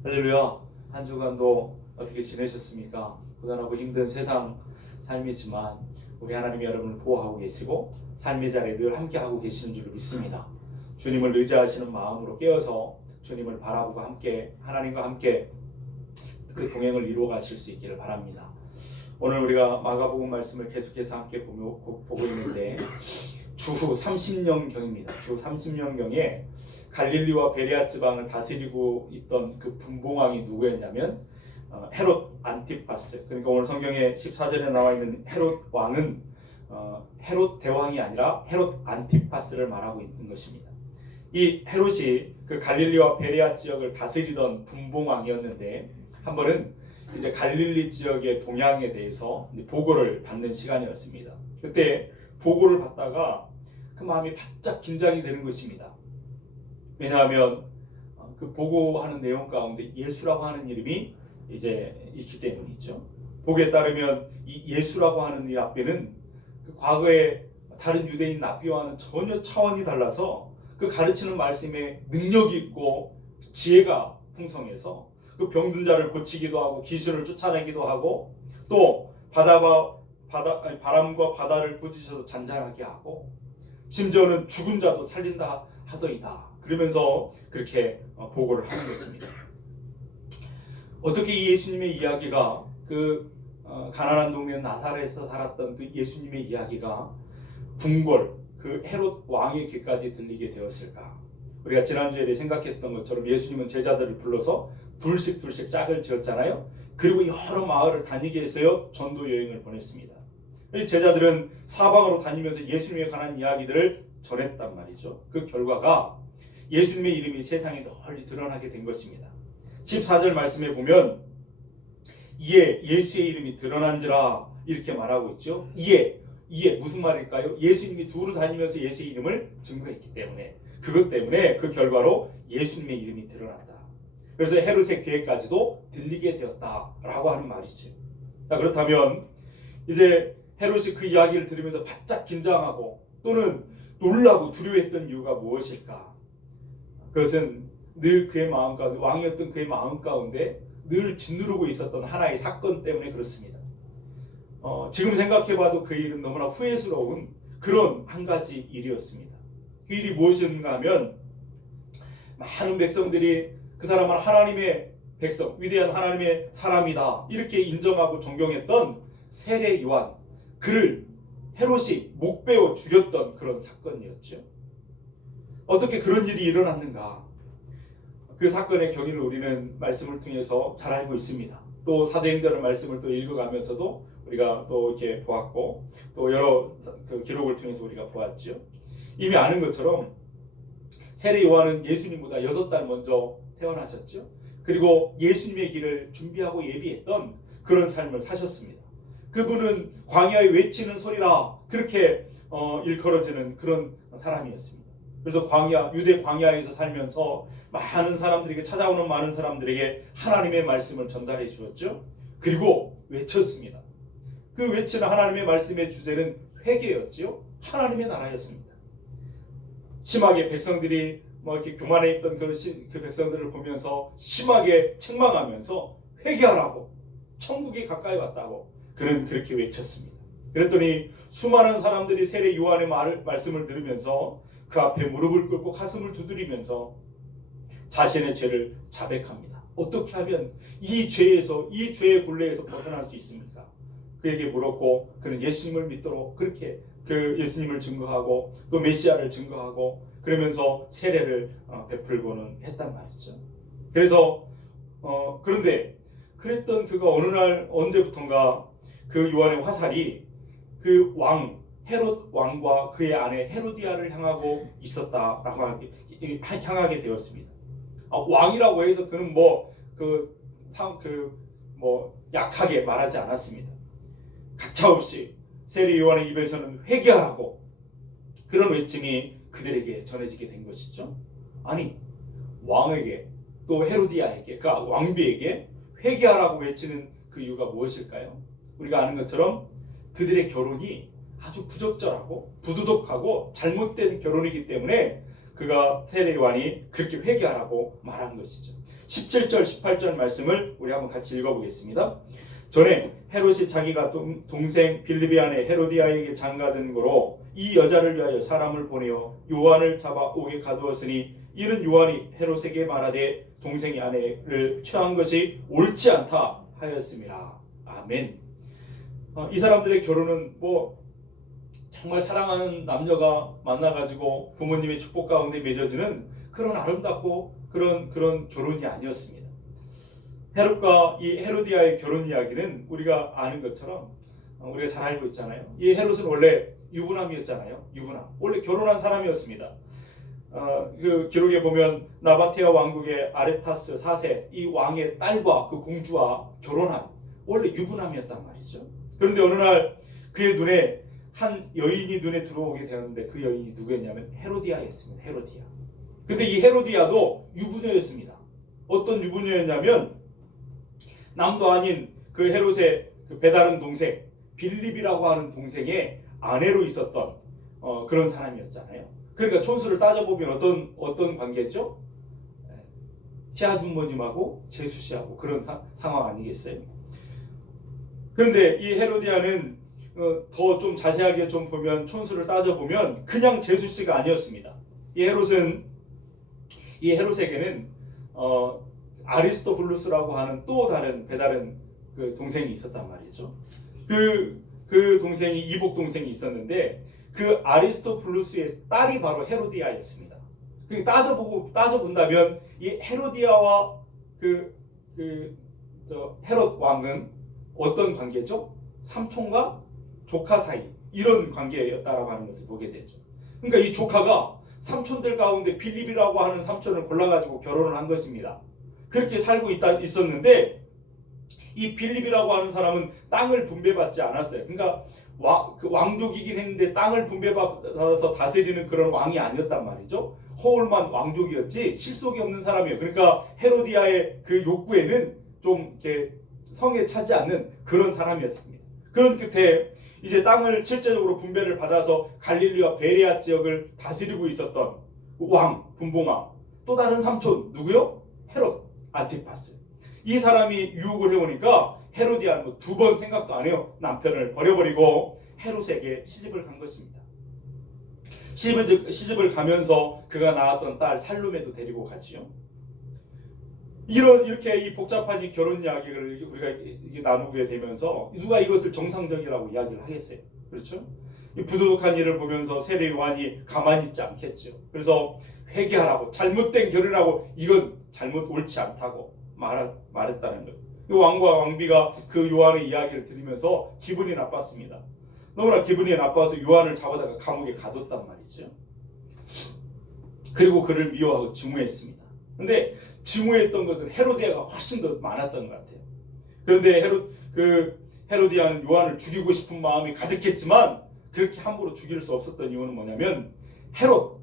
할렐루야. 한 주간도 어떻게 지내셨습니까? 고단하고 힘든 세상 삶이지만 우리 하나님이 여러분을 보호하고 계시고 삶의 자리에 늘 함께하고 계시는 줄 믿습니다. 주님을 의지하시는 마음으로 깨어서 주님을 바라보고 함께 하나님과 함께 그 동행을 이루어 가실 수 있기를 바랍니다. 오늘 우리가 마가복음 말씀을 계속해서 함께 보고 있는데 주후 30년경입니다. 주 30년경에 갈릴리와 베레아 지방을 다스리고 있던 그 분봉왕이 누구였냐면 헤롯 안티파스. 그러니까 오늘 성경에 14절에 나와 있는 헤롯 왕은 헤롯 대왕이 아니라 헤롯 안티파스를 말하고 있는 것입니다. 이 헤롯이 그 갈릴리와 베레아 지역을 다스리던 분봉왕이었는데 한 번은 이제 갈릴리 지역의 동향에 대해서 보고를 받는 시간이었습니다. 그때 보고를 받다가 그 마음이 바짝 긴장이 되는 것입니다. 왜냐하면 그 보고하는 내용 가운데 예수라고 하는 이름이 이제 있기 때문이죠. 보고에 따르면 이 예수라고 하는 이 랍비는 그 과거에 다른 유대인 랍비와는 전혀 차원이 달라서 그 가르치는 말씀에 능력이 있고 지혜가 풍성해서 그 병든 자를 고치기도 하고 귀신을 쫓아내기도 하고 또 바람과 바다를 꾸짖어서 잔잔하게 하고 심지어는 죽은 자도 살린다 하더이다. 그러면서 그렇게 보고를 하는 것입니다. 어떻게 이 예수님의 이야기가 그 가나안 동네 나사렛에서 살았던 그 예수님의 이야기가 궁궐 그 헤롯 왕의 귀까지 들리게 되었을까? 우리가 지난주에 생각했던 것처럼 예수님은 제자들을 불러서 둘씩 짝을 지었잖아요. 그리고 여러 마을을 다니게 해서요 전도 여행을 보냈습니다. 제자들은 사방으로 다니면서 예수님에 관한 이야기들을 전했단 말이죠. 그 결과가 예수님의 이름이 세상에 널리 드러나게 된 것입니다. 14절 말씀에 보면 이에 예수의 이름이 드러난지라 이렇게 말하고 있죠. 이에 무슨 말일까요? 예수님이 두루 다니면서 예수의 이름을 증거했기 때문에 그것 때문에 그 결과로 예수님의 이름이 드러났다. 그래서 헤롯의 계획까지도 들리게 되었다라고 하는 말이죠. 자, 그렇다면 이제 헤롯이 그 이야기를 들으면서 바짝 긴장하고 또는 놀라고 두려워했던 이유가 무엇일까? 그것은 늘 그의 마음 가운데 왕이었던 그의 마음 가운데 늘 짓누르고 있었던 하나의 사건 때문에 그렇습니다. 지금 생각해봐도 그 일은 너무나 후회스러운 그런 한 가지 일이었습니다. 그 일이 무엇인가 하면 많은 백성들이 그 사람은 하나님의 백성, 위대한 하나님의 사람이다 이렇게 인정하고 존경했던 세례 요한, 그를 헤롯이 목베어 죽였던 그런 사건이었죠. 어떻게 그런 일이 일어났는가? 그 사건의 경위를 우리는 말씀을 통해서 잘 알고 있습니다. 또 사도행전의 말씀을 또 읽어가면서도 우리가 또 이렇게 보았고 또 여러 그 기록을 통해서 우리가 보았죠. 이미 아는 것처럼 세례 요한은 예수님보다 6달 먼저 태어나셨죠. 그리고 예수님의 길을 준비하고 예비했던 그런 삶을 사셨습니다. 그분은 광야에 외치는 소리라 그렇게 일컬어지는 그런 사람이었습니다. 그래서 유대 광야에서 살면서 많은 사람들에게 찾아오는 많은 사람들에게 하나님의 말씀을 전달해 주었죠. 그리고 외쳤습니다. 그 외치는 하나님의 말씀의 주제는 회개였죠. 하나님의 나라였습니다. 심하게 백성들이 이렇게 교만해 있던 그 백성들을 보면서 심하게 책망하면서 회개하라고 천국이 가까이 왔다고 그는 그렇게 외쳤습니다. 그랬더니 수많은 사람들이 세례 요한의 말씀을 들으면서 그 앞에 무릎을 꿇고 가슴을 두드리면서 자신의 죄를 자백합니다. 어떻게 하면 이 죄의 굴레에서 벗어날 수 있습니까? 그에게 물었고 그는 예수님을 믿도록 그렇게 그 예수님을 증거하고 또 메시아를 증거하고 그러면서 세례를 베풀고는 했단 말이죠. 그래서 그런데 그랬던 그가 어느 날 언제부턴가 그 요한의 화살이 그 헤롯 왕과 그의 아내 헤로디아를 향하고 있었다라고 향하게 되었습니다. 왕이라고 해서 그는 약하게 말하지 않았습니다. 가차없이 세례 요한의 입에서는 회개하라고 그런 외침이 그들에게 전해지게 된 것이죠. 아니 왕에게 또 헤로디아에게 그러니까 왕비에게 회개하라고 외치는 그 이유가 무엇일까요? 우리가 아는 것처럼 그들의 결혼이 아주 부적절하고 부도덕하고 잘못된 결혼이기 때문에 그가 세례 요한이 그렇게 회개하라고 말한 것이죠. 17절 18절 말씀을 우리 한번 같이 읽어보겠습니다. 전에 헤롯이 자기가 동생 빌립의 아내 헤로디아에게 장가든 거로 이 여자를 위하여 사람을 보내어 요한을 잡아 옥에 가두었으니 이는 요한이 헤롯에게 말하되 동생의 아내를 취한 것이 옳지 않다 하였습니다. 아멘. 이 사람들의 결혼은 정말 사랑하는 남녀가 만나가지고 부모님의 축복 가운데 맺어지는 그런 아름답고 그런 결혼이 아니었습니다. 헤롯과 이 헤로디아의 결혼 이야기는 우리가 아는 것처럼 우리가 잘 알고 있잖아요. 이 헤롯은 원래 유부남이었잖아요. 유부남. 원래 결혼한 사람이었습니다. 그 기록에 보면 나바테아 왕국의 아레타스 4세 이 왕의 딸과 그 공주와 결혼한 원래 유부남이었단 말이죠. 그런데 어느 날 그의 눈에 한 여인이 눈에 들어오게 되었는데 그 여인이 누구였냐면 헤로디아였습니다. 헤로디아. 근데 이 헤로디아도 유부녀였습니다. 어떤 유부녀였냐면 남도 아닌 그 헤롯의 그 배다른 동생 빌립이라고 하는 동생의 아내로 있었던 그런 사람이었잖아요. 그러니까 촌수를 따져보면 어떤 관계죠? 시아주머님하고 제수씨하고 그런 상황 아니겠어요? 그런데 이 헤로디아는 더 좀 자세하게 좀 보면 촌수를 따져보면 그냥 제수씨가 아니었습니다. 이 헤롯에게는 아리스토블루스라고 하는 또 다른 배다른 그 동생이 있었단 말이죠. 그 동생이 이복 동생이 있었는데 그 아리스토블루스의 딸이 바로 헤로디아였습니다. 따져본다면 이 헤로디아와 헤롯 왕은 어떤 관계죠? 삼촌과 조카 사이 이런 관계였다라고 하는 것을 보게 되죠. 그러니까 이 조카가 삼촌들 가운데 빌립이라고 하는 삼촌을 골라가지고 결혼을 한 것입니다. 그렇게 살고 있었는데 이 빌립이라고 하는 사람은 땅을 분배받지 않았어요. 그러니까 왕족이긴 했는데 땅을 분배받아서 다스리는 그런 왕이 아니었단 말이죠. 허울만 왕족이었지 실속이 없는 사람이에요. 그러니까 헤로디아의 그 욕구에는 좀 이렇게 성에 차지 않는 그런 사람이었습니다. 그런 끝에 이제 땅을 실제적으로 분배를 받아서 갈릴리와 베레아 지역을 다스리고 있었던 왕, 분봉왕, 또 다른 삼촌 누구요? 헤롯 안티파스. 이 사람이 유혹을 해오니까 헤로디아는 두 번 생각도 안 해요. 남편을 버려버리고 헤롯에게 시집을 간 것입니다. 시집을 가면서 그가 낳았던 딸 살로메도 데리고 갔지요. 이렇게 이 복잡한 이 결혼 이야기를 우리가 나누게 되면서 누가 이것을 정상적이라고 이야기를 하겠어요? 그렇죠? 이 부도덕한 일을 보면서 세례 요한이 가만히 있지 않겠죠. 그래서 회개하라고 잘못된 결혼하고 이건 잘못 옳지 않다고 말했다는 거예요. 왕과 왕비가 그 요한의 이야기를 들으면서 기분이 나빴습니다. 너무나 기분이 나빠서 요한을 잡아다가 감옥에 가뒀단 말이죠. 그리고 그를 미워하고 증오했습니다. 근데 증오했던 것은 헤로디아가 훨씬 더 많았던 것 같아요. 그런데 헤로디아는 요한을 죽이고 싶은 마음이 가득했지만 그렇게 함부로 죽일 수 없었던 이유는 뭐냐면 헤롯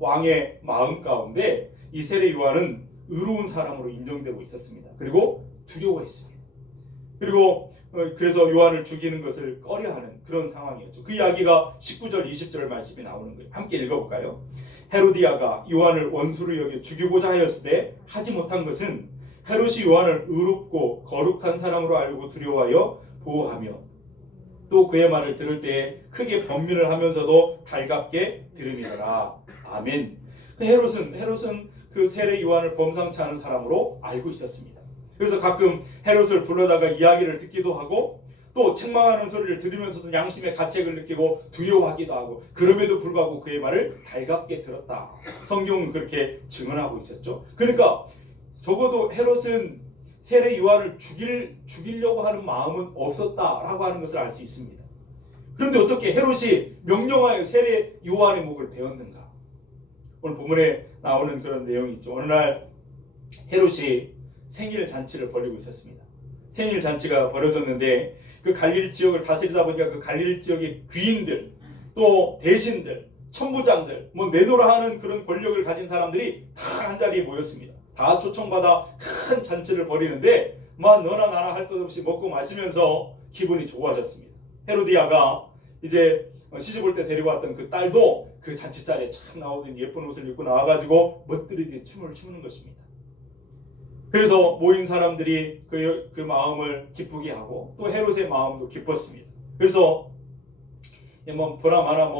왕의 마음 가운데 이 세례 요한은 의로운 사람으로 인정되고 있었습니다. 그리고 두려워했습니다. 그리고 그래서 요한을 죽이는 것을 꺼려하는 그런 상황이었죠. 그 이야기가 19절 20절 말씀이 나오는 거예요. 함께 읽어볼까요? 헤로디아가 요한을 원수로 여겨 죽이고자 하였으되 하지 못한 것은 헤롯이 요한을 의롭고 거룩한 사람으로 알고 두려워하여 보호하며 또 그의 말을 들을 때에 크게 변민을 하면서도 달갑게 들음이더라. 아멘. 헤롯은 그 세례 요한을 범상치 않은 사람으로 알고 있었습니다. 그래서 가끔 헤롯을 불러다가 이야기를 듣기도 하고 또 책망하는 소리를 들으면서도 양심의 가책을 느끼고 두려워하기도 하고 그럼에도 불구하고 그의 말을 달갑게 들었다. 성경은 그렇게 증언하고 있었죠. 그러니까 적어도 헤롯은 세례 요한을 죽이려고 하는 마음은 없었다라고 하는 것을 알 수 있습니다. 그런데 어떻게 헤롯이 명령하여 세례 요한의 목을 베었는가? 오늘 본문에 나오는 그런 내용이 있죠. 어느 날 헤롯이 생일 잔치를 벌이고 있었습니다. 생일 잔치가 벌어졌는데 그 갈릴 지역을 다스리다 보니까 그 갈릴 지역의 귀인들, 또 대신들, 천부장들, 내노라 하는 그런 권력을 가진 사람들이 다 한자리에 모였습니다. 다 초청받아 큰 잔치를 벌이는데 너나 나나 할 것 없이 먹고 마시면서 기분이 좋아졌습니다. 헤로디아가 이제 시집 올 때 데리고 왔던 그 딸도 그 잔치자리에 참 나오던 예쁜 옷을 입고 나와가지고 멋들이게 춤을 추는 것입니다. 그래서 모인 사람들이 그 마음을 기쁘게 하고 또 헤롯의 마음도 기뻤습니다. 그래서 뭐 보나마나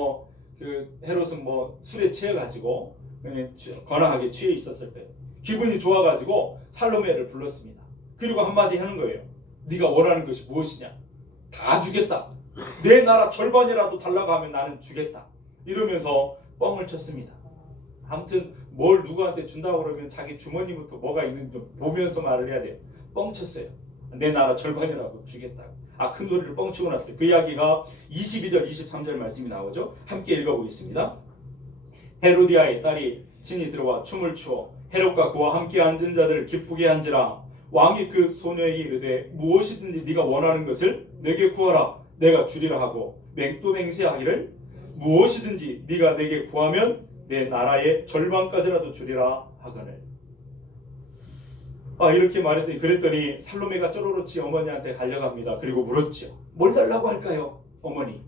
그 헤롯은 술에 취해가지고 거나하게 취해 있었을 거예요. 기분이 좋아가지고 살로메를 불렀습니다. 그리고 한마디 하는 거예요. 네가 원하는 것이 무엇이냐? 다 주겠다. 내 나라 절반이라도 달라고 하면 나는 주겠다. 이러면서 뻥을 쳤습니다. 아무튼 뭘 누구한테 준다고 그러면 자기 주머니부터 뭐가 있는지 보면서 말을 해야 돼요. 뻥쳤어요. 내 나라 절반이라고 주겠다. 큰 소리를 뻥치고 났어요. 그 이야기가 22절 23절 말씀이 나오죠. 함께 읽어보겠습니다. 헤로디아의 딸이 친히 들어와 춤을 추어 헤롯과 그와 함께 앉은 자들을 기쁘게 한지라. 왕이 그 소녀에게 이르되 무엇이든지 네가 원하는 것을 내게 구하라. 내가 주리라 하고 또 맹세하기를 무엇이든지 네가 내게 구하면 내 나라의 절반까지라도 주리라 하거늘. 이렇게 말했더니 그랬더니 살로메가 쪼로로치 어머니한테 달려갑니다. 그리고 물었죠. 뭘 달라고 할까요? 어머니.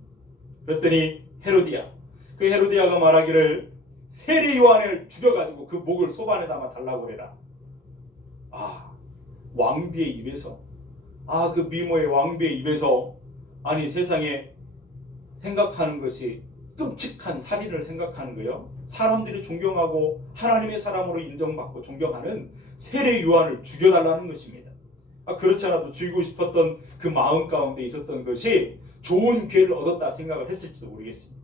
그랬더니 그 헤로디아가 말하기를 세례 요한을 죽여가지고 그 목을 소반에 담아 달라고 그래라. 왕비의 입에서 그 미모의 왕비의 입에서 아니 세상에 생각하는 것이 끔찍한 살인을 생각하는 거요. 사람들이 존경하고 하나님의 사람으로 인정받고 존경하는 세례 요한을 죽여달라는 것입니다. 그렇지 않아도 죽이고 싶었던 그 마음 가운데 있었던 것이 좋은 기회를 얻었다 생각을 했을지도 모르겠습니다.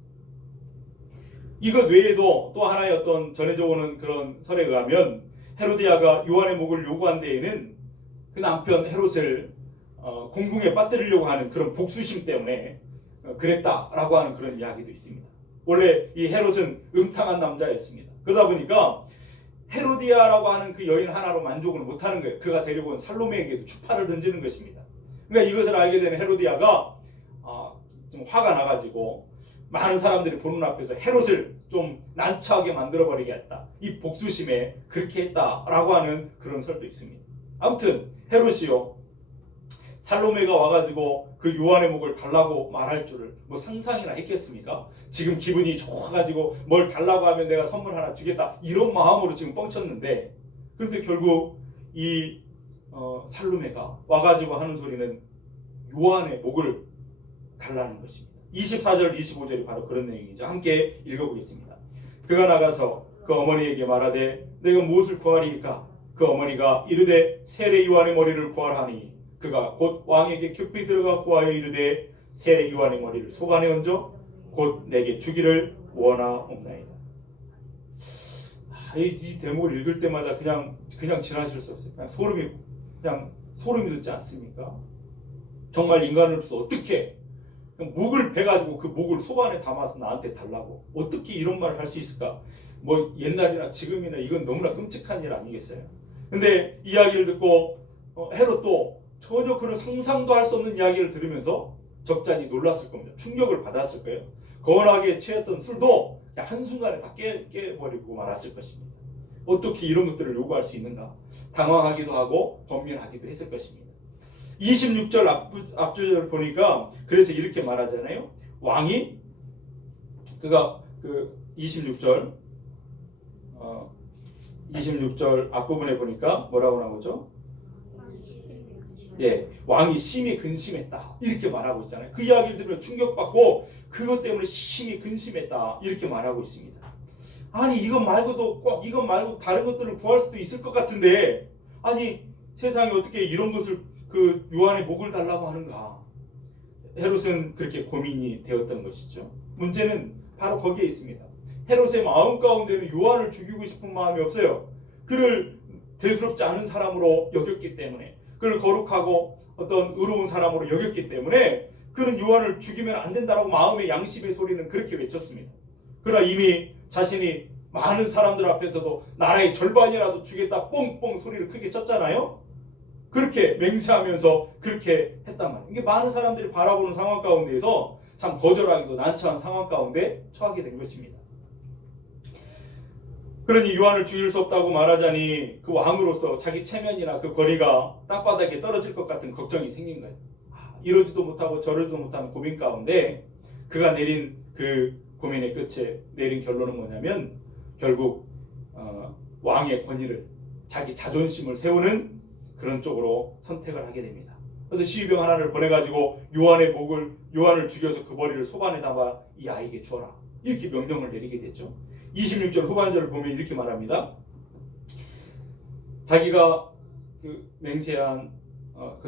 이것 외에도 또 하나의 어떤 전해져 오는 그런 설에 의하면 헤로디아가 요한의 목을 요구한 데에는 그 남편 헤롯을 공궁에 빠뜨리려고 하는 그런 복수심 때문에 그랬다라고 하는 그런 이야기도 있습니다. 원래 이 헤롯은 음탕한 남자였습니다. 그러다 보니까 헤로디아라고 하는 그 여인 하나로 만족을 못하는 거예요. 그가 데리고 온 살로메에게도 추파를 던지는 것입니다. 그러니까 이것을 알게 되는 헤로디아가 좀 화가 나가지고 많은 사람들이 보는 앞에서 헤롯을 좀 난처하게 만들어버리겠다. 이 복수심에 그렇게 했다라고 하는 그런 설도 있습니다. 아무튼 헤롯이요, 살로메가 와가지고 그 요한의 목을 달라고 말할 줄을 상상이나 했겠습니까? 지금 기분이 좋아가지고 뭘 달라고 하면 내가 선물 하나 주겠다 이런 마음으로 지금 뻥쳤는데, 그런데 결국 이 살로메가 와가지고 하는 소리는 요한의 목을 달라는 것입니다. 24절 25절이 바로 그런 내용이죠. 함께 읽어보겠습니다. 그가 나가서 그 어머니에게 말하되 내가 무엇을 구하리이까? 그 어머니가 이르되 세례 요한의 머리를 구하라 하니 그가 곧 왕에게 급히 들어가 구하여 이르되 세례 요한의 머리를 소관에 얹어 곧 내게 주기를 원하옵나이다. 이 대목을 읽을 때마다 그냥 지나칠 수 없어요. 그냥 소름이 돋지 않습니까? 정말 인간으로서 어떻게 목을 베가지고 그 목을 소관에 담아서 나한테 달라고 어떻게 이런 말을 할 수 있을까? 옛날이나 지금이나 이건 너무나 끔찍한 일 아니겠어요? 근데 이야기를 듣고 헤롯도 전혀 그런 상상도 할 수 없는 이야기를 들으면서 적잖이 놀랐을 겁니다. 충격을 받았을 거예요. 거하게 취했던 술도 한순간에 다 깨버리고 말았을 것입니다. 어떻게 이런 것들을 요구할 수 있는가? 당황하기도 하고 번민하기도 했을 것입니다. 26절 앞주절 보니까 그래서 이렇게 말하잖아요. 왕이 그가 26절 앞부분에 보니까 뭐라고 나오죠? 왕이 심히 근심했다 이렇게 말하고 있잖아요. 그 이야기를 들으면 충격받고 그것 때문에 심히 근심했다 이렇게 말하고 있습니다. 아니 이것 말고 다른 것들을 구할 수도 있을 것 같은데 아니 세상에 어떻게 이런 것을 그 요한의 목을 달라고 하는가? 헤롯은 그렇게 고민이 되었던 것이죠. 문제는 바로 거기에 있습니다. 헤롯의 마음 가운데는 요한을 죽이고 싶은 마음이 없어요. 그를 대수롭지 않은 사람으로 여겼기 때문에, 그를 거룩하고 어떤 의로운 사람으로 여겼기 때문에 그는 요한을 죽이면 안 된다라고 마음의 양심의 소리는 그렇게 외쳤습니다. 그러나 이미 자신이 많은 사람들 앞에서도 나라의 절반이라도 주겠다 뻥뻥 소리를 크게 쳤잖아요. 그렇게 맹세하면서 그렇게 했단 말이에요. 이게 많은 사람들이 바라보는 상황 가운데에서 참 거절하기도 난처한 상황 가운데 처하게 된 것입니다. 그러니 요한을 죽일 수 없다고 말하자니 그 왕으로서 자기 체면이나 그 거리가 땅바닥에 떨어질 것 같은 걱정이 생긴 거예요. 이러지도 못하고 저러지도 못하는 고민 가운데 그가 내린 그 고민의 끝에 내린 결론은 뭐냐면 결국 왕의 권위를 자기 자존심을 세우는 그런 쪽으로 선택을 하게 됩니다. 그래서 시위병 하나를 보내가지고 요한을 죽여서 그 머리를 소반에 담아 이 아이에게 주어라 이렇게 명령을 내리게 됐죠. 26절 후반절을 보면 이렇게 말합니다. 자기가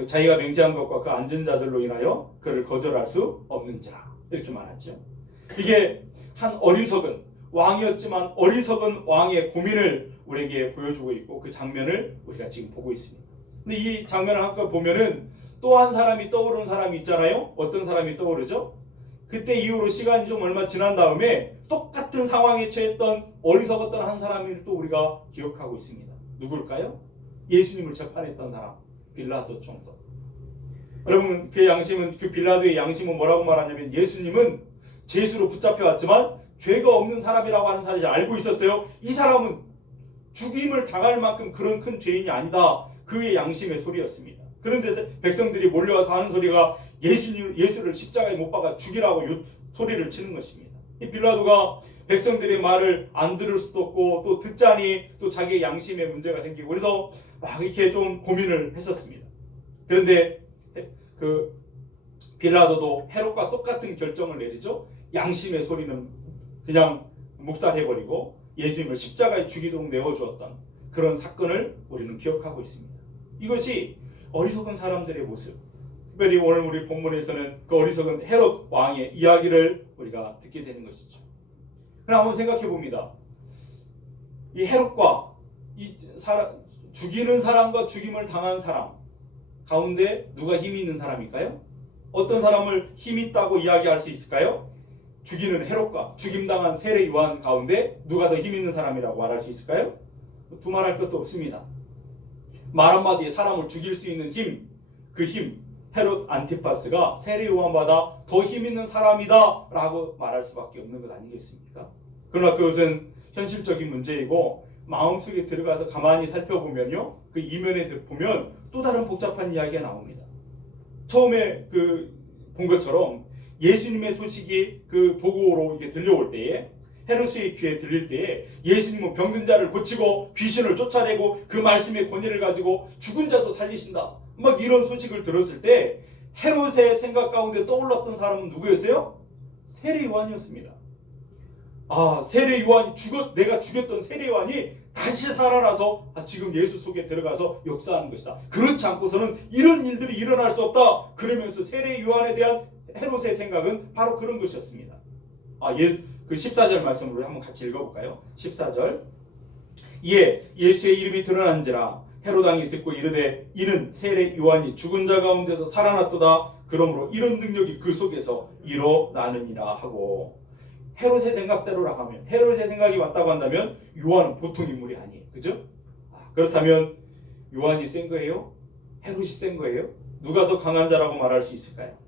자기가 맹세한 것과 그 앉은 자들로 인하여 그를 거절할 수 없는지라 이렇게 말하죠. 이게 한 어리석은 왕이었지만 어리석은 왕의 고민을 우리에게 보여주고 있고 그 장면을 우리가 지금 보고 있습니다. 근데 이 장면을 한번 보면은 또 한 사람이 떠오르는 사람이 있잖아요. 어떤 사람이 떠오르죠? 그때 이후로 시간이 좀 얼마 지난 다음에 똑같은 상황에 처했던 어리석었던 한 사람을 또 우리가 기억하고 있습니다. 누굴까요? 예수님을 재판했던 사람, 빌라도 총독. 여러분 그 빌라도의 양심은 뭐라고 말하냐면 예수님은 죄수로 붙잡혀왔지만 죄가 없는 사람이라고 하는 사실을 알고 있었어요. 이 사람은 죽임을 당할 만큼 그런 큰 죄인이 아니다. 그의 양심의 소리였습니다. 그런데 백성들이 몰려와서 하는 소리가 예수를 십자가에 못 박아 죽이라고 소리를 치는 것입니다. 이 빌라도가 백성들의 말을 안 들을 수도 없고 또 듣자니 또 자기의 양심에 문제가 생기고 그래서 막 이렇게 좀 고민을 했었습니다. 그런데 그 빌라도도 헤롯과 똑같은 결정을 내리죠. 양심의 소리는 그냥 묵살해버리고 예수님을 십자가에 죽이도록 내어주었던 그런 사건을 우리는 기억하고 있습니다. 이것이 어리석은 사람들의 모습. 특별히 오늘 우리 본문에서는 그 어리석은 헤롯 왕의 이야기를 우리가 듣게 되는 것이죠. 그럼 한번 생각해 봅니다. 이 헤롯과 죽이는 사람과 죽임을 당한 사람 가운데 누가 힘이 있는 사람일까요? 어떤 사람을 힘 있다고 이야기할 수 있을까요? 죽이는 헤롯과 죽임당한 세례 요한 가운데 누가 더 힘 있는 사람이라고 말할 수 있을까요? 두말할 것도 없습니다. 말 한마디에 사람을 죽일 수 있는 힘, 그 힘, 헤롯 안티파스가 세례 요한보다 더 힘 있는 사람이다 라고 말할 수밖에 없는 것 아니겠습니까? 그러나 그것은 현실적인 문제이고 마음속에 들어가서 가만히 살펴보면요, 그 이면에 보면 또 다른 복잡한 이야기가 나옵니다. 처음에 본 것처럼 예수님의 소식이 그 보고로 이렇게 들려올 때에 헤롯의 귀에 들릴 때에 예수님은 병든 자를 고치고 귀신을 쫓아내고 그 말씀의 권위를 가지고 죽은 자도 살리신다. 막 이런 소식을 들었을 때 헤롯의 생각 가운데 떠올랐던 사람은 누구였어요? 세례 요한이었습니다. 세례 요한이 내가 죽였던 세례 요한이 다시 살아나서 지금 예수 속에 들어가서 역사하는 것이다. 그렇지 않고서는 이런 일들이 일어날 수 없다. 그러면서 세례 요한에 대한 헤롯의 생각은 바로 그런 것이었습니다. 그 14절 말씀으로 한번 같이 읽어볼까요? 14절. 이에 예수의 이름이 드러난지라 헤롯 왕이 듣고 이르되 이는 세례 요한이 죽은 자 가운데서 살아났도다. 그러므로 이런 능력이 그 속에서 일어나느니라 하고, 헤롯의 생각대로라 하면, 헤롯의 생각이 맞다고 한다면 요한은 보통 인물이 아니에요. 그죠? 그렇다면 요한이 센 거예요? 헤롯이 센 거예요? 누가 더 강한 자라고 말할 수 있을까요?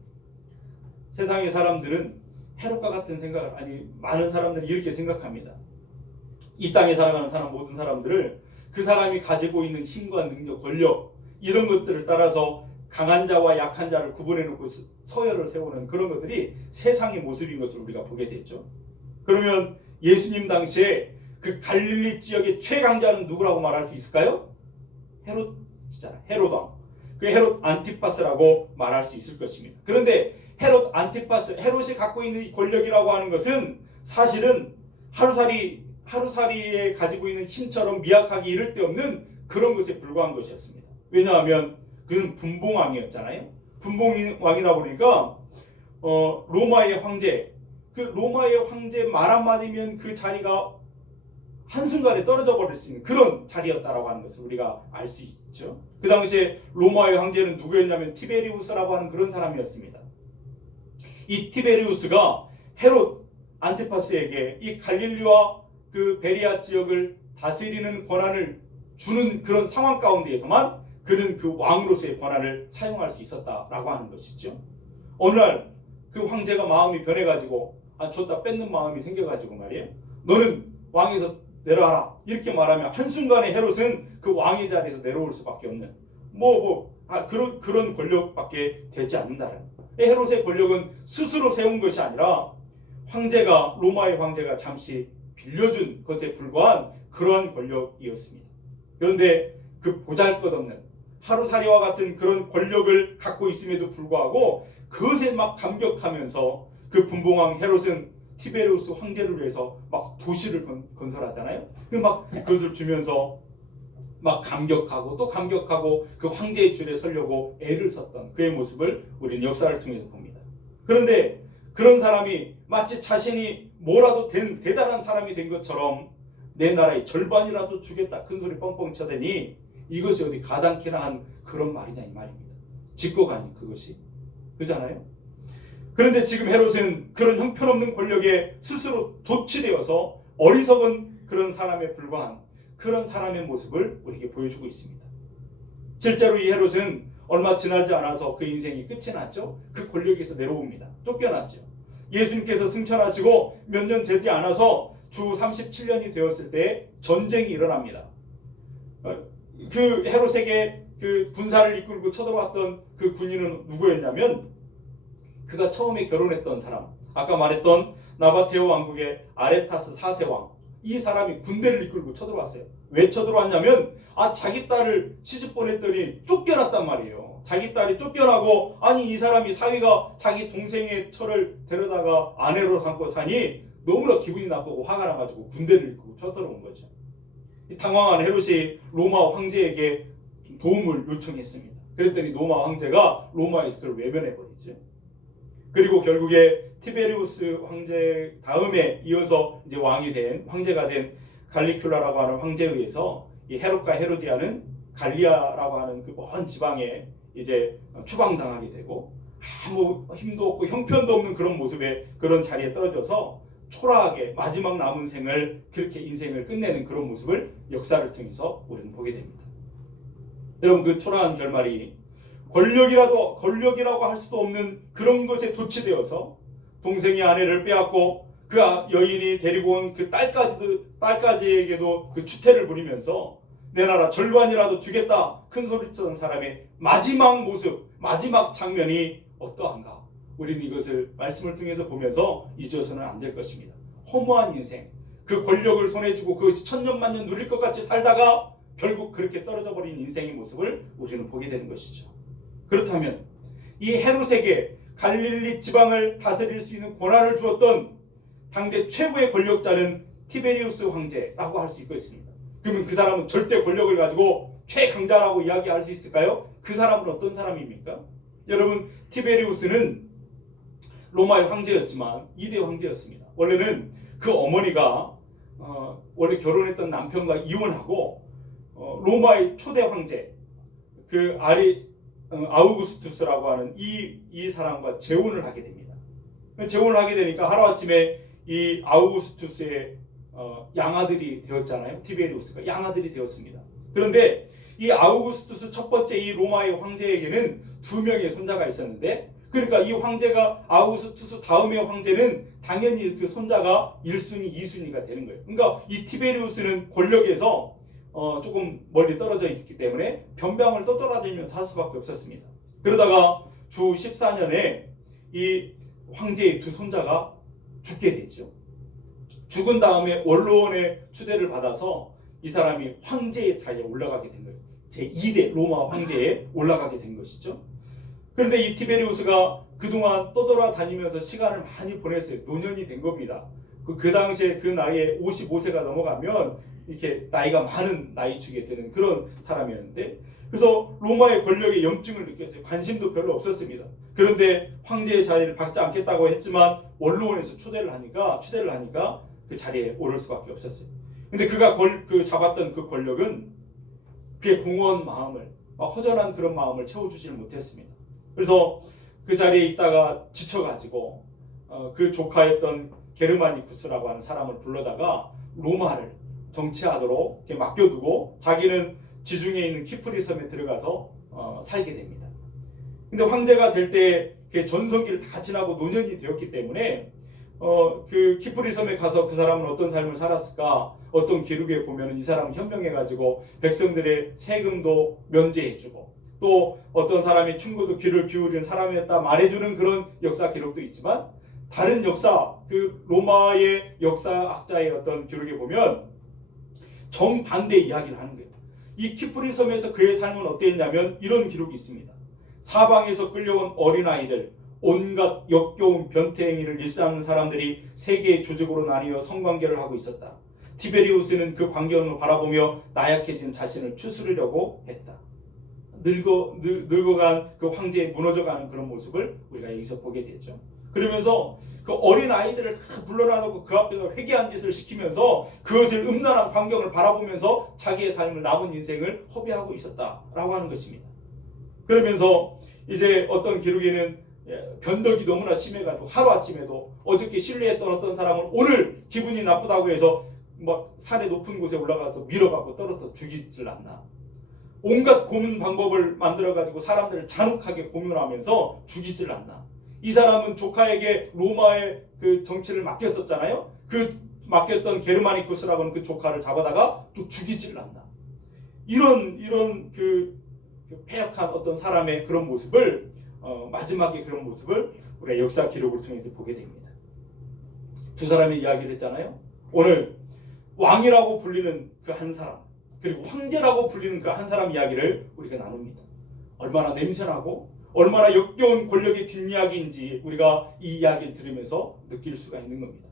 세상의 사람들은 헤롯과 같은 생각을, 많은 사람들이 이렇게 생각합니다. 이 땅에 살아가는 사람, 모든 사람들을 그 사람이 가지고 있는 힘과 능력, 권력 이런 것들을 따라서 강한 자와 약한 자를 구분해놓고 서열을 세우는 그런 것들이 세상의 모습인 것을 우리가 보게 됐죠. 그러면 예수님 당시에 그 갈릴리 지역의 최강자는 누구라고 말할 수 있을까요? 헤롯이잖아요. 헤롯 왕. 그 헤롯 안티파스라고 말할 수 있을 것입니다. 그런데 헤롯 안티파스, 헤롯이 갖고 있는 이 권력이라고 하는 것은 사실은 하루살이에 가지고 있는 힘처럼 미약하기 이를 데 없는 그런 것에 불과한 것이었습니다. 왜냐하면 그는 분봉왕이었잖아요. 분봉왕이다 보니까 로마의 황제, 그 로마의 황제 말 한마디면 그 자리가 한순간에 떨어져 버릴 수 있는 그런 자리였다라고 하는 것을 우리가 알 수 있죠. 그 당시에 로마의 황제는 누구였냐면 티베리우스라고 하는 그런 사람이었습니다. 이 티베리우스가 헤롯 안티파스에게 이 갈릴리와 그 베리아 지역을 다스리는 권한을 주는 그런 상황 가운데에서만 그는 그 왕으로서의 권한을 사용할 수 있었다라고 하는 것이죠. 어느 날 그 황제가 마음이 변해가지고 줬다 뺏는 마음이 생겨가지고 말이에요. 너는 왕에서 내려와라 이렇게 말하면 한순간에 헤롯은 그 왕의 자리에서 내려올 수밖에 없는 그런 권력밖에 되지 않는다는. 헤롯의 권력은 스스로 세운 것이 아니라 황제가 로마의 황제가 잠시 빌려준 것에 불과한 그러한 권력이었습니다. 그런데 그 보잘것없는 하루살이와 같은 그런 권력을 갖고 있음에도 불구하고 그것에 막 감격하면서 그 분봉왕 헤롯은 티베리우스 황제를 위해서 막 도시를 건설하잖아요. 막 그것을 주면서 막 감격하고 또 감격하고 그 황제의 줄에 서려고 애를 썼던 그의 모습을 우리는 역사를 통해서 봅니다. 그런데 그런 사람이 마치 자신이 뭐라도 된 대단한 사람이 된 것처럼 내 나라의 절반이라도 주겠다 큰 소리 뻥뻥 쳐대니 이것이 어디 가당키나 한 그런 말이냐 이 말입니다. 직거가니 그것이 그잖아요. 그런데 지금 헤롯은 그런 형편없는 권력에 스스로 도취되어서 어리석은 그런 사람에 불과한 그런 사람의 모습을 우리에게 보여주고 있습니다. 실제로 이 헤롯은 얼마 지나지 않아서 그 인생이 끝이 났죠. 그 권력에서 내려옵니다. 쫓겨났죠. 예수님께서 승천하시고 몇 년 되지 않아서 주 37년이 되었을 때 전쟁이 일어납니다. 그 헤롯에게 그 군사를 이끌고 쳐들어왔던 그 군인은 누구였냐면 그가 처음에 결혼했던 사람, 아까 말했던 나바테오 왕국의 아레타스 4세 왕, 이 사람이 군대를 이끌고 쳐들어왔어요. 왜 쳐들어왔냐면 자기 딸을 시집 보냈더니 쫓겨났단 말이에요. 자기 딸이 쫓겨나고 아니 이 사람이 사위가 자기 동생의 처를 데려다가 아내로 삼고 사니 너무나 기분이 나쁘고 화가 나가지고 군대를 이끌고 쳐들어온 거죠. 당황한 헤롯이 로마 황제에게 도움을 요청했습니다. 그랬더니 로마 황제가 로마에서 그를 외면해버리죠. 그리고 결국에 티베리우스 황제 다음에 이어서 이제 황제가 된 갈리큘라라고 하는 황제에 의해서 이 헤롯과 헤로디아는 갈리아라고 하는 그 먼 지방에 이제 추방당하게 되고 아무 힘도 없고 형편도 없는 그런 모습에 그런 자리에 떨어져서 초라하게 마지막 남은 생을 그렇게 인생을 끝내는 그런 모습을 역사를 통해서 우리는 보게 됩니다. 여러분 그 초라한 결말이 권력이라고 할 수도 없는 그런 것에 도취되어서 동생의 아내를 빼앗고 그 여인이 데리고 온 그 딸까지에게도 그 추태를 부리면서 내 나라 절반이라도 주겠다 큰 소리치던 사람의 마지막 모습, 마지막 장면이 어떠한가? 우리는 이것을 말씀을 통해서 보면서 잊어서는 안 될 것입니다. 허무한 인생, 그 권력을 손에 쥐고 그것이 천년만년 누릴 것 같이 살다가 결국 그렇게 떨어져 버린 인생의 모습을 우리는 보게 되는 것이죠. 그렇다면 이 헤롯에게 갈릴리 지방을 다스릴 수 있는 권한을 주었던 당대 최고의 권력자는 티베리우스 황제라고 할 수 있겠습니다. 그러면 그 사람은 절대 권력을 가지고 최강자라고 이야기할 수 있을까요? 그 사람은 어떤 사람입니까? 여러분 티베리우스는 로마의 황제였지만 2대 황제였습니다. 원래는 그 어머니가 원래 결혼했던 남편과 이혼하고 로마의 초대 황제 그 아우구스투스라고 하는 이 사람과 재혼을 하게 됩니다. 재혼을 하게 되니까 하루아침에 이 아우구스투스의 양아들이 되었잖아요. 티베리우스가 양아들이 되었습니다. 그런데 이 아우구스투스 첫 번째 이 로마의 황제에게는 2명의 손자가 있었는데 그러니까 이 황제가 아우구스투스 다음의 황제는 당연히 그 손자가 1순위, 2순위가 되는 거예요. 그러니까 이 티베리우스는 권력에서 조금 멀리 떨어져 있기 때문에 변방을 떠돌아다니면서 살 수밖에 없었습니다. 그러다가 주 14년에 이 황제의 2 손자가 죽게 되죠. 죽은 다음에 원로원의 추대를 받아서 이 사람이 황제의 자리에 올라가게 된 거예요. 제2대 로마 황제에 올라가게 된 것이죠. 그런데 이 티베리우스가 그동안 떠돌아다니면서 시간을 많이 보냈어요. 노년이 된 겁니다. 그 당시에 그 나이에 55세가 넘어가면 이렇게 나이가 많은 나이축에 드는 그런 사람이었는데 그래서 로마의 권력에 염증을 느꼈어요. 관심도 별로 없었습니다. 그런데 황제의 자리를 받지 않겠다고 했지만 원로원에서 추대를 하니까 그 자리에 오를 수밖에 없었어요. 근데 그가 잡았던 그 권력은 그의 공허한 마음을 허전한 그런 마음을 채워주지를 못했습니다. 그래서 그 자리에 있다가 지쳐가지고 그 조카였던 게르마니쿠스라고 하는 사람을 불러다가 로마를 정치하도록 이렇게 맡겨두고 자기는 지중해에 있는 키프리 섬에 들어가서 살게 됩니다. 근데 황제가 될 때 전성기를 다 지나고 노년이 되었기 때문에 그 키프리 섬에 가서 그 사람은 어떤 삶을 살았을까? 어떤 기록에 보면 이 사람은 현명해가지고 백성들의 세금도 면제해주고 또 어떤 사람이 충고도 귀를 기울이는 사람이었다 말해주는 그런 역사 기록도 있지만 다른 역사, 그 로마의 역사학자의 어떤 기록에 보면 정반대 이야기를 하는 거예요. 이 키프리 섬에서 그의 삶은 어땠냐면 이런 기록이 있습니다. 사방에서 끌려온 어린아이들, 온갖 역겨운 변태 행위를 일삼는 사람들이 세 개의 조직으로 나뉘어 성관계를 하고 있었다. 티베리우스는 그 광경을 바라보며 나약해진 자신을 추스르려고 했다. 늙어간 그 황제의 무너져가는 그런 모습을 우리가 여기서 보게 되죠. 그러면서 그 어린 아이들을 다 불러놔놓고 그 앞에서 회개한 짓을 시키면서 그것을 음란한 광경을 바라보면서 자기의 삶을 남은 인생을 허비하고 있었다라고 하는 것입니다. 그러면서 이제 어떤 기록에는 변덕이 너무나 심해가지고 하루아침에도 어저께 신뢰했던 어떤 사람은 오늘 기분이 나쁘다고 해서 막 산의 높은 곳에 올라가서 밀어가고 떨어져 죽이질 않나. 온갖 고문 방법을 만들어가지고 사람들을 잔혹하게 고문하면서 죽이질 않나. 이 사람은 조카에게 로마의 그 정치를 맡겼었잖아요. 그 맡겼던 게르마니쿠스라고 하는 그 조카를 잡아다가 또 죽이질 않나. 이런 그 패역한 어떤 사람의 그런 모습을 마지막에 그런 모습을 우리가 역사 기록을 통해서 보게 됩니다. 두 사람의 이야기를 했잖아요. 오늘 왕이라고 불리는 그 한 사람, 그리고 황제라고 불리는 그 한 사람 이야기를 우리가 나눕니다. 얼마나 냄새나고 얼마나 역겨운 권력의 뒷이야기인지 우리가 이 이야기를 들으면서 느낄 수가 있는 겁니다.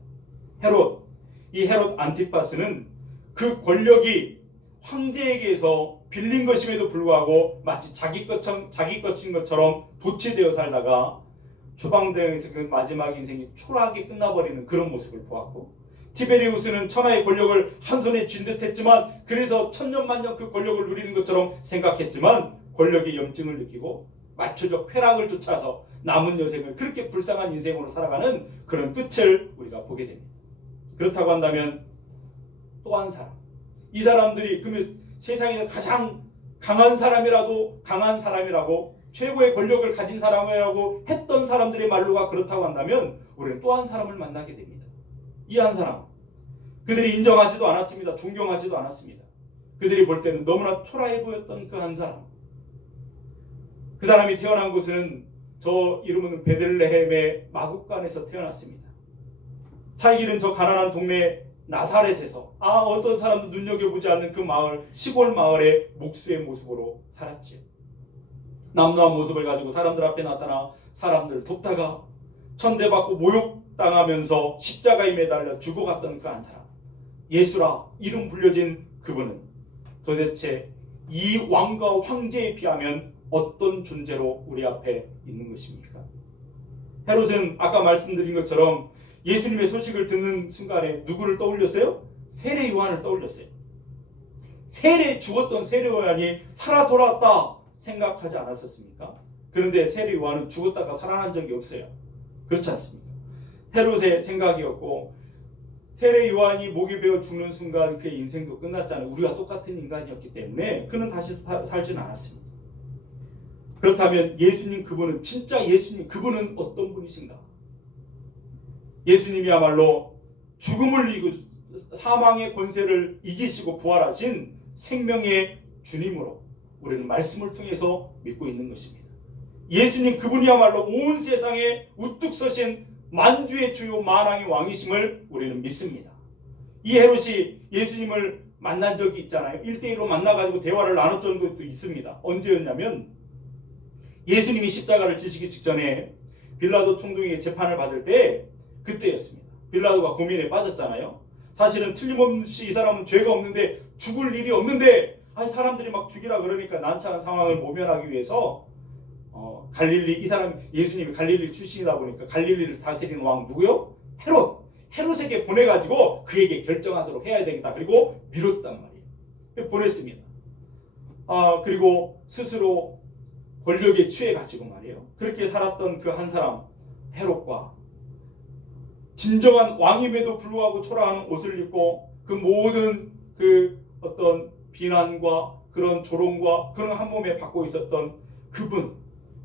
이 헤롯 안티파스는 그 권력이 황제에게서 빌린 것임에도 불구하고 마치 자기 것인 것처럼 도취되어 살다가 추방당에서 그 마지막 인생이 초라하게 끝나버리는 그런 모습을 보았고, 티베리우스는 천하의 권력을 한 손에 쥔 듯했지만 그래서 천년만년 그 권력을 누리는 것처럼 생각했지만 권력의 염증을 느끼고 말초적 쾌락을 쫓아서 남은 여생을 그렇게 불쌍한 인생으로 살아가는 그런 끝을 우리가 보게 됩니다. 그렇다고 한다면 또 한 사람, 이 사람들이 그러면 세상에서 가장 강한 사람이라고 최고의 권력을 가진 사람이라고 했던 사람들의 말로가 그렇다고 한다면 우리는 또 한 사람을 만나게 됩니다. 이 한 사람, 그들이 인정하지도 않았습니다. 존경하지도 않았습니다. 그들이 볼 때는 너무나 초라해 보였던 그 한 사람. 그 사람이 태어난 곳은 저 이름은 베들레헴의 마국간에서 태어났습니다. 살기는 저 가난한 동네 나사렛에서 어떤 사람도 눈여겨보지 않는 그 마을, 시골 마을의 목수의 모습으로 살았지요. 남루한 모습을 가지고 사람들 앞에 나타나 사람들을 돕다가 천대받고 모욕당하면서 십자가에 매달려 죽어갔던 그 한 사람, 예수라 이름 불려진 그분은 도대체 이 왕과 황제에 비하면 어떤 존재로 우리 앞에 있는 것입니까? 헤롯은 아까 말씀드린 것처럼 예수님의 소식을 듣는 순간에 누구를 떠올렸어요? 세례 요한을 떠올렸어요. 죽었던 세례 요한이 살아 돌아왔다 생각하지 않았었습니까? 그런데 세례 요한은 죽었다가 살아난 적이 없어요. 그렇지 않습니까? 헤롯의 생각이었고, 세례 요한이 목이 베어 죽는 순간 그의 인생도 끝났잖아요. 우리가 똑같은 인간이었기 때문에 그는 다시 살지는 않았습니다. 그렇다면 예수님 그분은, 진짜 예수님 그분은 어떤 분이신가? 예수님이야말로 죽음을 이기고 사망의 권세를 이기시고 부활하신 생명의 주님으로 우리는 말씀을 통해서 믿고 있는 것입니다. 예수님 그분이야말로 온 세상에 우뚝 서신 만주의 주요 만왕의 왕이심을 우리는 믿습니다. 이 헤롯이 예수님을 만난 적이 있잖아요. 1대1로 만나가지고 대화를 나눴던 것도 있습니다. 언제였냐면 예수님이 십자가를 지시기 직전에 빌라도 총독에게 재판을 받을 때 그때였습니다. 빌라도가 고민에 빠졌잖아요. 사실은 틀림없이 이 사람은 죄가 없는데 죽을 일이 없는데 사람들이 막 죽이라 그러니까 난처한 상황을 모면하기 위해서 갈릴리, 이 사람 예수님이 갈릴리 출신이다 보니까 갈릴리를 다스리는 왕 누구요? 헤롯에게 보내가지고 그에게 결정하도록 해야 되겠다. 그리고 미뤘단 말이에요. 보냈습니다. 그리고 스스로 권력에 취해가지고 말이에요. 그렇게 살았던 그 한 사람 헤롯과 진정한 왕임에도 불구하고 초라한 옷을 입고 그 모든 그 어떤 비난과 그런 조롱과 그런 한 몸에 받고 있었던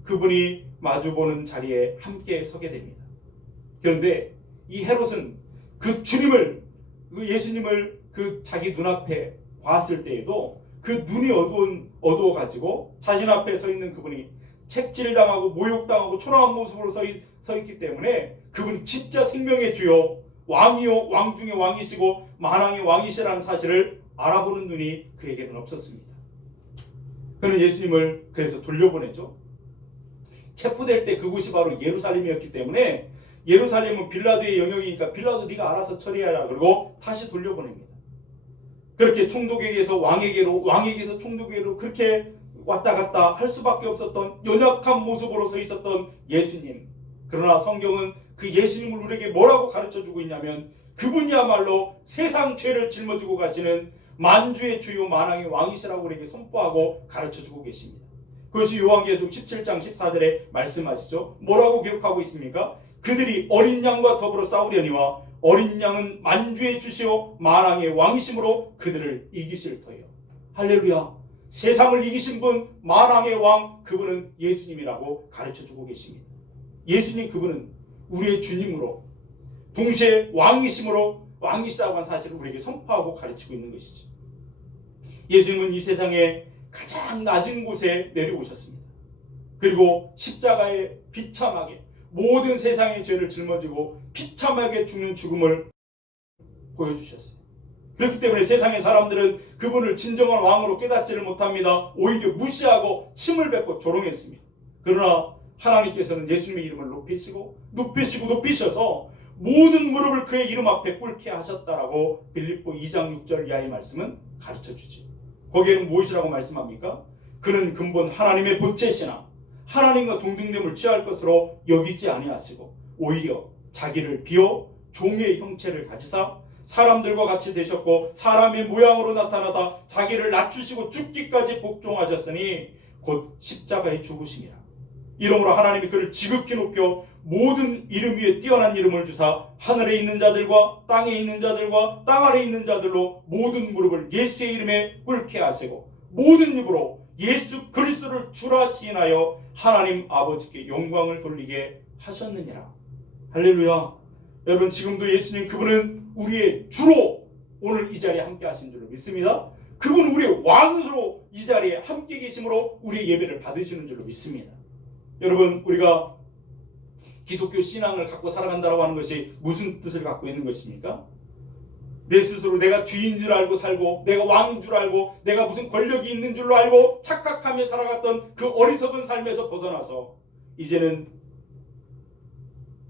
그분이 마주보는 자리에 함께 서게 됩니다. 그런데 이 헤롯은 그 주님을, 그 예수님을 그 자기 눈앞에 봤을 때에도 그 눈이 어두워가지고 자신 앞에 서 있는 그분이 책질당하고 모욕당하고 초라한 모습으로 서 있기 때문에 그분이 진짜 생명의 주요 왕이요 왕 중의 왕이시고 만왕의 왕이시라는 사실을 알아보는 눈이 그에게는 없었습니다. 그는 예수님을 그래서 돌려보내죠. 체포될 때 그곳이 바로 예루살렘이었기 때문에 예루살렘은 빌라도의 영역이니까 빌라도 네가 알아서 처리하라 그러고 다시 돌려보냅니다. 그렇게 총독에게서 왕에게로 왕에게서 총독에게로 그렇게 왔다 갔다 할 수밖에 없었던 연약한 모습으로 서 있었던 예수님. 그러나 성경은 그 예수님을 우리에게 뭐라고 가르쳐주고 있냐면 그분이야말로 세상 죄를 짊어지고 가시는 만주의 주요 만왕의 왕이시라고 우리에게 선포하고 가르쳐주고 계십니다. 그것이 요한계시록 17장 14절에 말씀하시죠. 뭐라고 기록하고 있습니까? 그들이 어린 양과 더불어 싸우려니와 어린 양은 만주의 주시오 만왕의 왕이심으로 그들을 이기실 터이요. 할렐루야. 세상을 이기신 분 만왕의 왕 그분은 예수님이라고 가르쳐주고 계십니다. 예수님 그분은 우리의 주님으로 동시에 왕이심으로 왕이시다고 한 사실을 우리에게 선포하고 가르치고 있는 것이죠. 예수님은 이 세상에 가장 낮은 곳에 내려오셨습니다. 그리고 십자가에 비참하게 모든 세상의 죄를 짊어지고 비참하게 죽는 죽음을 보여주셨어요. 그렇기 때문에 세상의 사람들은 그분을 진정한 왕으로 깨닫지를 못합니다. 오히려 무시하고 침을 뱉고 조롱했습니다. 그러나 하나님께서는 예수님의 이름을 높이셔서 모든 무릎을 그의 이름 앞에 꿇게 하셨다라고 빌립보 2장 6절 이하의 말씀은 가르쳐주지. 거기에는 무엇이라고 말씀합니까? 그는 근본 하나님의 본체시나 하나님과 동등됨을 취할 것으로 여기지 아니하시고 오히려 자기를 비어 종의 형체를 가지사 사람들과 같이 되셨고 사람의 모양으로 나타나사 자기를 낮추시고 죽기까지 복종하셨으니 곧 십자가의 죽으심이라. 이러므로 하나님이 그를 지극히 높여 모든 이름 위에 뛰어난 이름을 주사 하늘에 있는 자들과 땅에 있는 자들과 땅 아래에 있는 자들로 모든 무릎을 예수의 이름에 꿇게 하시고 모든 입으로 예수 그리스도를 주라 시인하여 하나님 아버지께 영광을 돌리게 하셨느니라. 할렐루야. 여러분 지금도 예수님 그분은 우리의 주로 오늘 이 자리에 함께 하신 줄로 믿습니다. 그분 우리의 왕으로 이 자리에 함께 계심으로 우리의 예배를 받으시는 줄로 믿습니다. 여러분 우리가 기독교 신앙을 갖고 살아간다고 하는 것이 무슨 뜻을 갖고 있는 것입니까? 내 스스로 내가 주인 줄 알고 살고 내가 왕인 줄 알고 내가 무슨 권력이 있는 줄로 알고 착각하며 살아갔던 그 어리석은 삶에서 벗어나서 이제는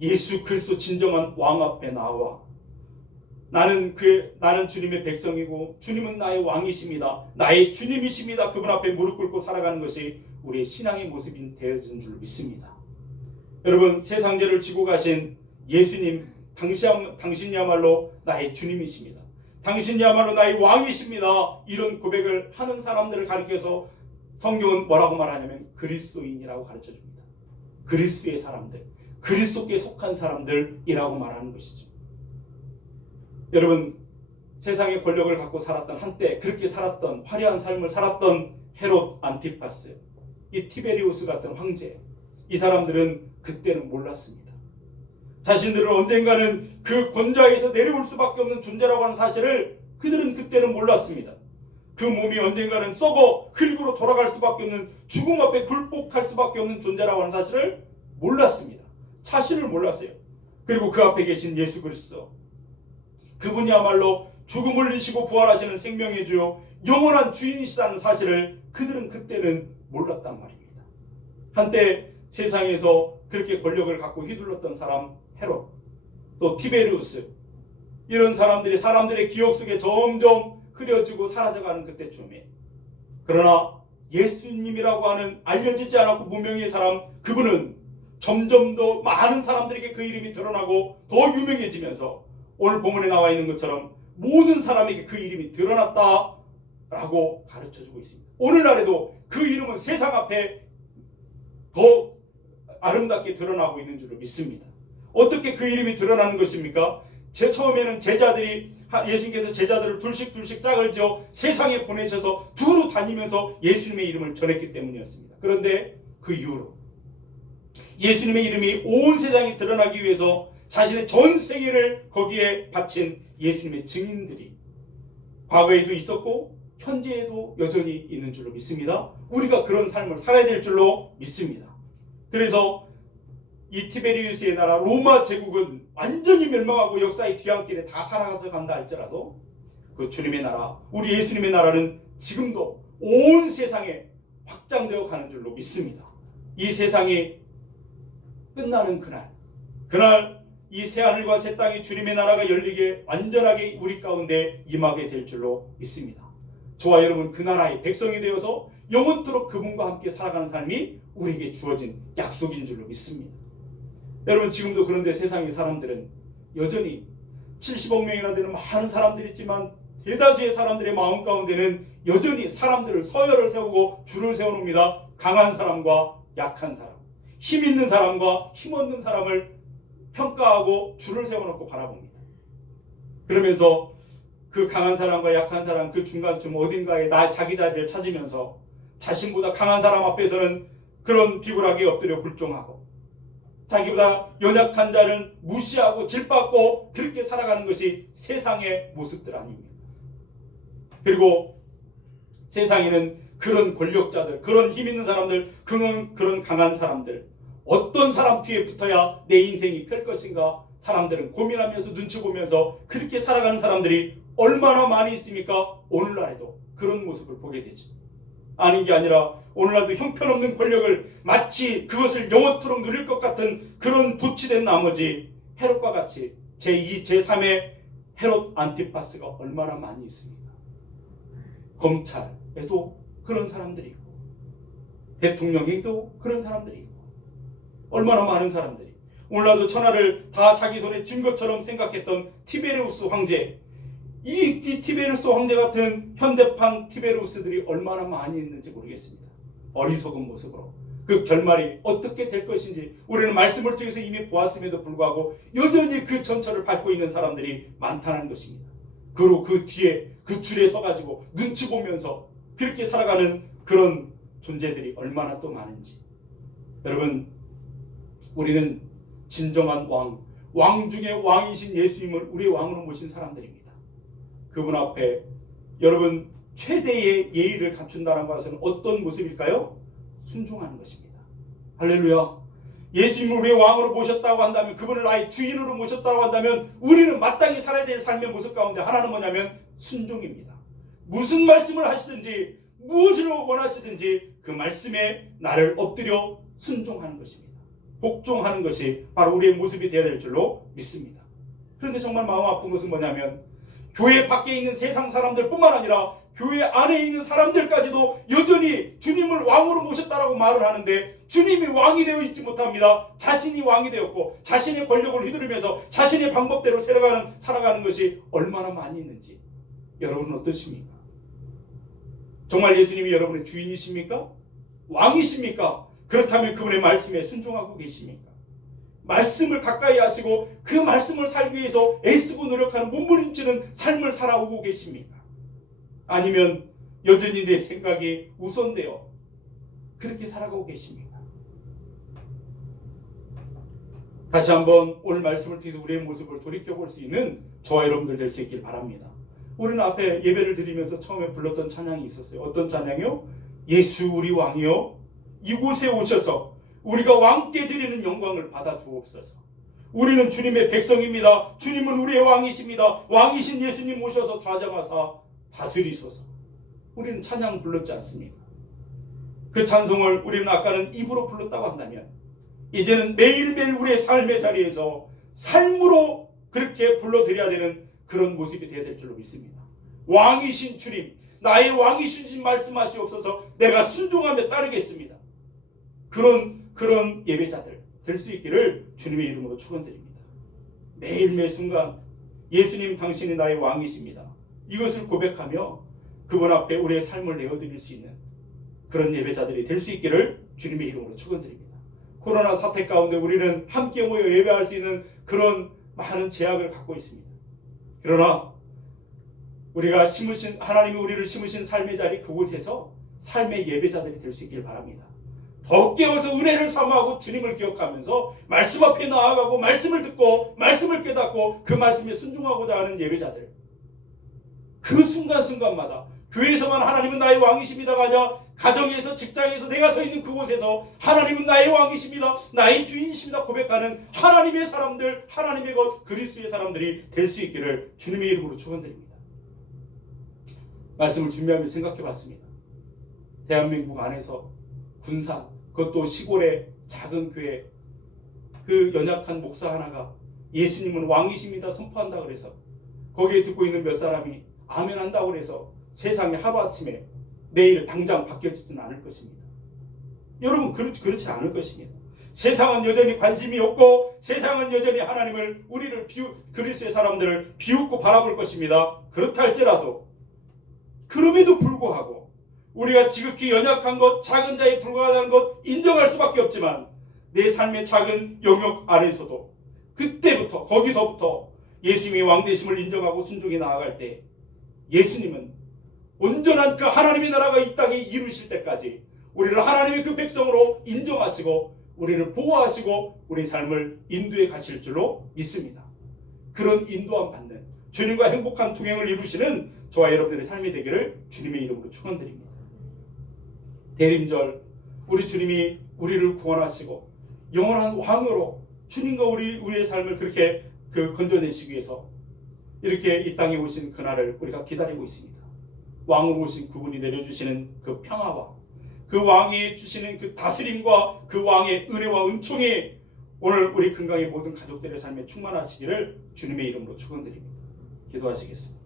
예수 그리스도 진정한 왕 앞에 나와 나는 주님의 백성이고 주님은 나의 왕이십니다. 나의 주님이십니다. 그분 앞에 무릎 꿇고 살아가는 것이 우리의 신앙의 모습이 되어진 줄 믿습니다. 여러분 세상 죄를 지고 가신 예수님 당신이야말로 나의 주님이십니다. 당신이야말로 나의 왕이십니다. 이런 고백을 하는 사람들을 가리켜서 성경은 뭐라고 말하냐면 그리스도인이라고 가르쳐줍니다. 그리스도의 사람들, 그리스도께 속한 사람들이라고 말하는 것이죠. 여러분 세상의 권력을 갖고 살았던 한때 그렇게 살았던 화려한 삶을 살았던 헤롯 안티파스, 이 티베리우스 같은 황제, 이 사람들은 그때는 몰랐습니다. 자신들은 언젠가는 그 권좌에서 내려올 수밖에 없는 존재라고 하는 사실을 그들은 그때는 몰랐습니다. 그 몸이 언젠가는 썩어 흙으로 돌아갈 수밖에 없는 죽음 앞에 굴복할 수밖에 없는 존재라고 하는 사실을 몰랐습니다. 사실을 몰랐어요. 그리고 그 앞에 계신 예수 그리스도, 그분이야말로 죽음을 이기시고 부활하시는 생명의 주요 영원한 주인이시다는 사실을 그들은 그때는 몰랐단 말입니다. 한때 세상에서 그렇게 권력을 갖고 휘둘렀던 사람 헤롯, 또 티베리우스, 이런 사람들이 사람들의 기억 속에 점점 흐려지고 사라져가는 그때쯤에 그러나 예수님이라고 하는 알려지지 않았고 무명의 사람, 그분은 점점 더 많은 사람들에게 그 이름이 드러나고 더 유명해지면서 오늘 본문에 나와 있는 것처럼 모든 사람에게 그 이름이 드러났다라고 가르쳐주고 있습니다. 오늘날에도 그 이름은 세상 앞에 더 아름답게 드러나고 있는 줄로 믿습니다. 어떻게 그 이름이 드러나는 것입니까? 처음에는 예수님께서 제자들을 둘씩 짝을 지어 세상에 보내셔서 두루 다니면서 예수님의 이름을 전했기 때문이었습니다. 그런데 그 이후로 예수님의 이름이 온 세상에 드러나기 위해서 자신의 전 생애를 거기에 바친 예수님의 증인들이 과거에도 있었고 현재에도 여전히 있는 줄로 믿습니다. 우리가 그런 삶을 살아야 될 줄로 믿습니다. 그래서 이 티베리우스의 나라 로마 제국은 완전히 멸망하고 역사의 뒤안길에 다 살아가서 간다 할지라도 그 주님의 나라, 우리 예수님의 나라는 지금도 온 세상에 확장되어 가는 줄로 믿습니다. 이 세상이 끝나는 그날 이 새하늘과 새 땅이 주님의 나라가 열리게 완전하게 우리 가운데 임하게 될 줄로 믿습니다. 저와 여러분 그 나라의 백성이 되어서 영원토록 그분과 함께 살아가는 삶이 우리에게 주어진 약속인 줄로 믿습니다. 여러분 지금도 그런데 세상의 사람들은 여전히 70억 명이나 되는 많은 사람들이 있지만 대다수의 사람들의 마음 가운데는 여전히 사람들을 서열을 세우고 줄을 세워놓습니다. 강한 사람과 약한 사람, 힘 있는 사람과 힘 없는 사람을 평가하고 줄을 세워놓고 바라봅니다. 그러면서 그 강한 사람과 약한 사람 그 중간쯤 어딘가에 자기 자리를 찾으면서 자신보다 강한 사람 앞에서는 그런 비굴하게 엎드려 불종하고 자기보다 연약한 자를 무시하고 질받고 그렇게 살아가는 것이 세상의 모습들 아닙니까? 그리고 세상에는 그런 권력자들, 그런 힘 있는 사람들, 그런 강한 사람들, 어떤 사람 뒤에 붙어야 내 인생이 펼 것인가 사람들은 고민하면서 눈치 보면서 그렇게 살아가는 사람들이 얼마나 많이 있습니까? 오늘날에도 그런 모습을 보게 되죠. 아닌 게 아니라 오늘날도 형편없는 권력을 마치 그것을 영원토록 누릴 것 같은 그런 도취된 나머지 헤롯과 같이 제2, 제3의 헤롯 안티파스가 얼마나 많이 있습니까? 검찰에도 그런 사람들이 있고 대통령에도 그런 사람들이 있고 얼마나 많은 사람들이 오늘날도 천하를 다 자기 손에 쥔 것처럼 생각했던 티베리우스 황제, 이 티베리우스 황제 같은 현대판 티베리우스들이 얼마나 많이 있는지 모르겠습니다. 어리석은 모습으로 그 결말이 어떻게 될 것인지 우리는 말씀을 통해서 이미 보았음에도 불구하고 여전히 그 전철을 밟고 있는 사람들이 많다는 것입니다. 그리고 그 뒤에 그 줄에 서가지고 눈치 보면서 그렇게 살아가는 그런 존재들이 얼마나 또 많은지. 여러분 우리는 진정한 왕 중에 왕이신 예수님을 우리의 왕으로 모신 사람들입니다. 그분 앞에 여러분 최대의 예의를 갖춘다는 것은 어떤 모습일까요? 순종하는 것입니다. 할렐루야. 예수님을 우리의 왕으로 모셨다고 한다면, 그분을 나의 주인으로 모셨다고 한다면 우리는 마땅히 살아야 될 삶의 모습 가운데 하나는 뭐냐면 순종입니다. 무슨 말씀을 하시든지 무엇을 원하시든지 그 말씀에 나를 엎드려 순종하는 것입니다. 복종하는 것이 바로 우리의 모습이 되어야 될 줄로 믿습니다. 그런데 정말 마음 아픈 것은 뭐냐면 교회 밖에 있는 세상 사람들 뿐만 아니라 교회 안에 있는 사람들까지도 여전히 주님을 왕으로 모셨다라고 말을 하는데 주님이 왕이 되어 있지 못합니다. 자신이 왕이 되었고 자신의 권력을 휘두르면서 자신의 방법대로 살아가는 것이 얼마나 많이 있는지 여러분은 어떠십니까? 정말 예수님이 여러분의 주인이십니까? 왕이십니까? 그렇다면 그분의 말씀에 순종하고 계십니까? 말씀을 가까이 하시고 그 말씀을 살기 위해서 애쓰고 노력하는 몸부림치는 삶을 살아오고 계십니까? 아니면 여전히 내 생각이 우선되어 그렇게 살아가고 계십니까? 다시 한번 오늘 말씀을 통해서 우리의 모습을 돌이켜볼 수 있는 저와 여러분들 될 수 있길 바랍니다. 우리는 앞에 예배를 드리면서 처음에 불렀던 찬양이 있었어요. 어떤 찬양이요? 예수 우리 왕이요 이곳에 오셔서 우리가 왕께 드리는 영광을 받아 주옵소서. 우리는 주님의 백성입니다. 주님은 우리의 왕이십니다. 왕이신 예수님 오셔서 좌정하사 다스리소서. 우리는 찬양 불렀지 않습니까? 그 찬송을 우리는 아까는 입으로 불렀다고 한다면 이제는 매일매일 우리의 삶의 자리에서 삶으로 그렇게 불러드려야 되는 그런 모습이 되어야 될 줄로 믿습니다. 왕이신 주님, 나의 왕이신 주님 말씀하시옵소서. 내가 순종하며 따르겠습니다. 그런 예배자들 될 수 있기를 주님의 이름으로 축원드립니다. 매일매일 순간 예수님 당신이 나의 왕이십니다. 이것을 고백하며 그분 앞에 우리의 삶을 내어드릴 수 있는 그런 예배자들이 될 수 있기를 주님의 이름으로 축원드립니다. 코로나 사태 가운데 우리는 함께 모여 예배할 수 있는 그런 많은 제약을 갖고 있습니다. 그러나 우리가 하나님이 우리를 심으신 삶의 자리 그곳에서 삶의 예배자들이 될 수 있기를 바랍니다. 더 깨어서 은혜를 사모하고 주님을 기억하면서 말씀 앞에 나아가고 말씀을 듣고 말씀을 깨닫고 그 말씀에 순종하고자 하는 예배자들, 그 순간순간마다 교회에서만 하나님은 나의 왕이십니다가 아니라 가정에서, 직장에서, 내가 서 있는 그곳에서 하나님은 나의 왕이십니다, 나의 주인이십니다 고백하는 하나님의 사람들, 하나님의 것, 그리스도의 사람들이 될 수 있기를 주님의 이름으로 축원드립니다. 말씀을 준비하며 생각해 봤습니다. 대한민국 안에서 군산, 그것도 시골의 작은 교회, 그 연약한 목사 하나가 예수님은 왕이십니다 선포한다 그래서 거기에 듣고 있는 몇 사람이 아멘 한다고 그래서 세상이 하루아침에 내일 당장 바뀌어지지는 않을 것입니다. 여러분, 그렇지 않을 것입니다. 세상은 여전히 관심이 없고 세상은 여전히 하나님을, 우리를 그리스도의 사람들을 비웃고 바라볼 것입니다. 그렇다 할지라도, 그럼에도 불구하고 우리가 지극히 연약한 것, 작은 자에 불과하다는 것 인정할 수밖에 없지만, 내 삶의 작은 영역 안에서도 그때부터, 거기서부터 예수님이 왕되심을 인정하고 순종해 나아갈 때 예수님은 온전한 그 하나님의 나라가 이 땅에 이루실 때까지 우리를 하나님의 그 백성으로 인정하시고 우리를 보호하시고 우리 삶을 인도해 가실 줄로 믿습니다. 그런 인도함 받는 주님과 행복한 동행을 이루시는 저와 여러분들의 삶이 되기를 주님의 이름으로 축원드립니다. 대림절, 우리 주님이 우리를 구원하시고 영원한 왕으로 주님과 우리의 삶을 그렇게 건져내시기 위해서 이렇게 이 땅에 오신 그날을 우리가 기다리고 있습니다. 왕으로 오신 그분이 내려주시는 그 평화와 그 왕이 주시는 그 다스림과 그 왕의 은혜와 은총이 오늘 우리 금강의 모든 가족들의 삶에 충만하시기를 주님의 이름으로 축원드립니다. 기도하시겠습니다.